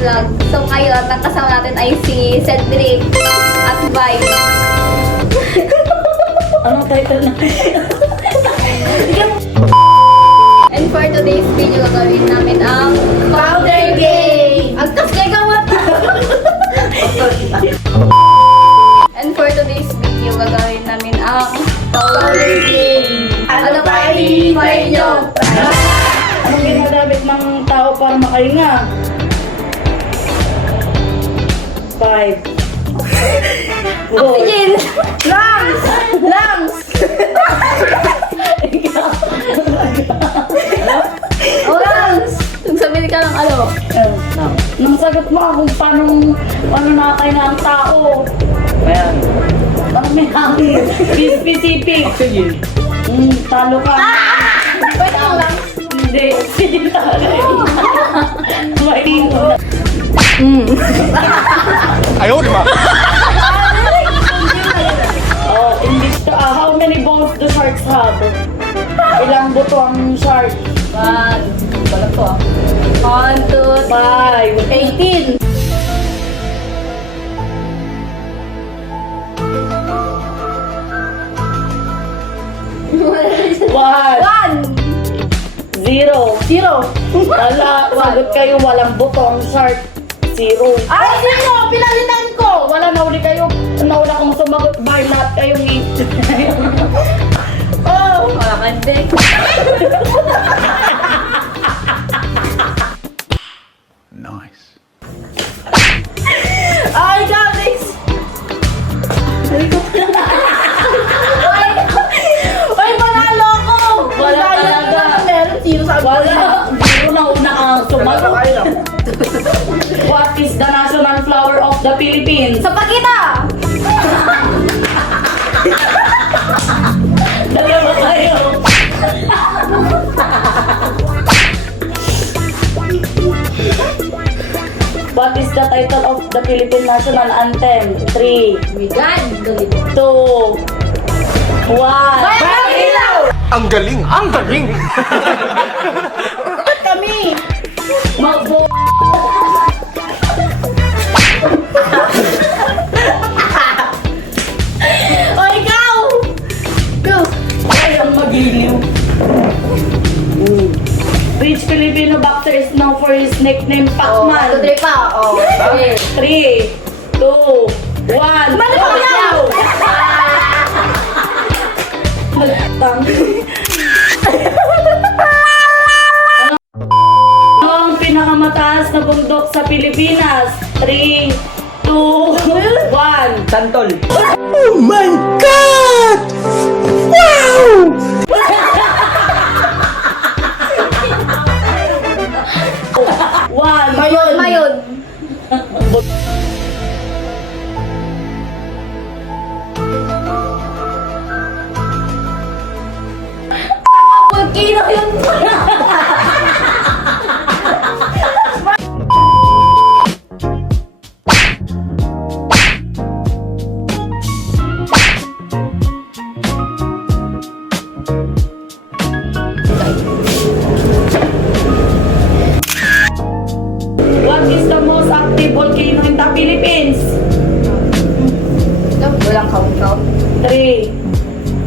Vlog. So ngayon, ang kasama natin ay si Cedric at Vi. Anong title na? And for today's video, gagawin namin ang powder game! Ang tas kaya gawat! And for today's video, gagawin namin ang powder game! Ano pa hinihintay nyo? Anong ginagamit ng tao para makahinga? 5. Oxygen! Lungs! Lungs! Oh, lungs! Sabihin ka lang ano? Nang sagot mo kung paano nakakahinga ang tao. Ayan. Ano may hangin? Be specific. Oxygen. Talo ka. Pwede mo lang? Hindi. Sige talo. Maingo. Ayaw, di ba? Oh, English to. How many bones do sharks have? Ilang buto ang shark? Wala to ah. 1, 2, 5. 18. One. 1! 0. Wala. Sagot kayo, walang buto ang shark. 0. Ay, sino? Pinalitan ko. Wala, nauli kayo. Naula kong sumagot. Bye, lahat kayong Oh. Wala ka din. Nice. I got this! Ay, panalo ko! Wala talaga. Meron, zero sa Wala. Zero na una ang sumagot. What is the national flower of the Philippines? Sa pakita! Dalawa kayo. What is the title of the Philippine national anthem? 3, My God, galing. 2, 1. Ang galing! Ang galing! Kami! Magbo... O ikaw! Go! Kayang magiliw. Which Filipino boxer is known for his nickname Oh, Pacman? 1, 2, 3 pa. Oh, okay. 3, 2, 1. Manapakaw! Maltang. Ano ang pinakamataas na bundok sa Pilipinas? 3, 2, 1. Santol. Oh my God! Wow! One. Mayon! Mayon! Volcano yun. What is the most active volcano in the Philippines? Walang count-count. 3,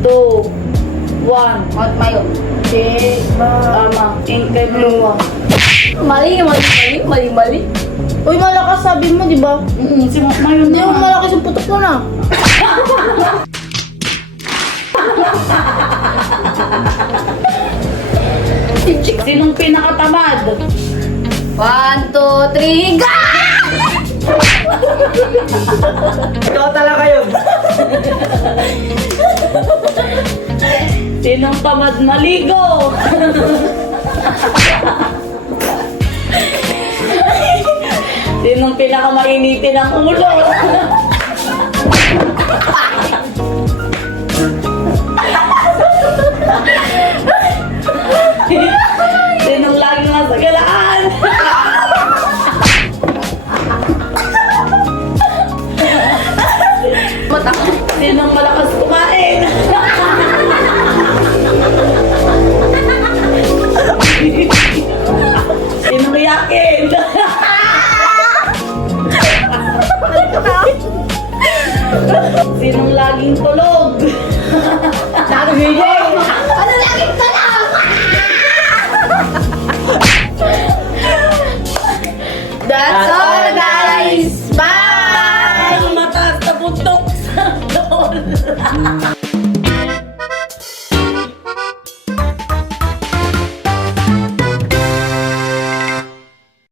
2, 1. Mount Mayon. Tama. Inkay Blue. Mali. Uy, malakas sabi mo, di ba? Si Mayon Hindi mo malakas yung putok mo na. Sinong pinakatamad? 1, 2, 3, go! Ikaw talaga yun. Sinong tamad maligo? Sinong pinakamainitin ang ulo? Sinong laging nasa galaan? Sinong malakas kumain? Sinong yakin? Ano lagi ka lang? That's all, guys. Bye! Mataas na buntok sa doon.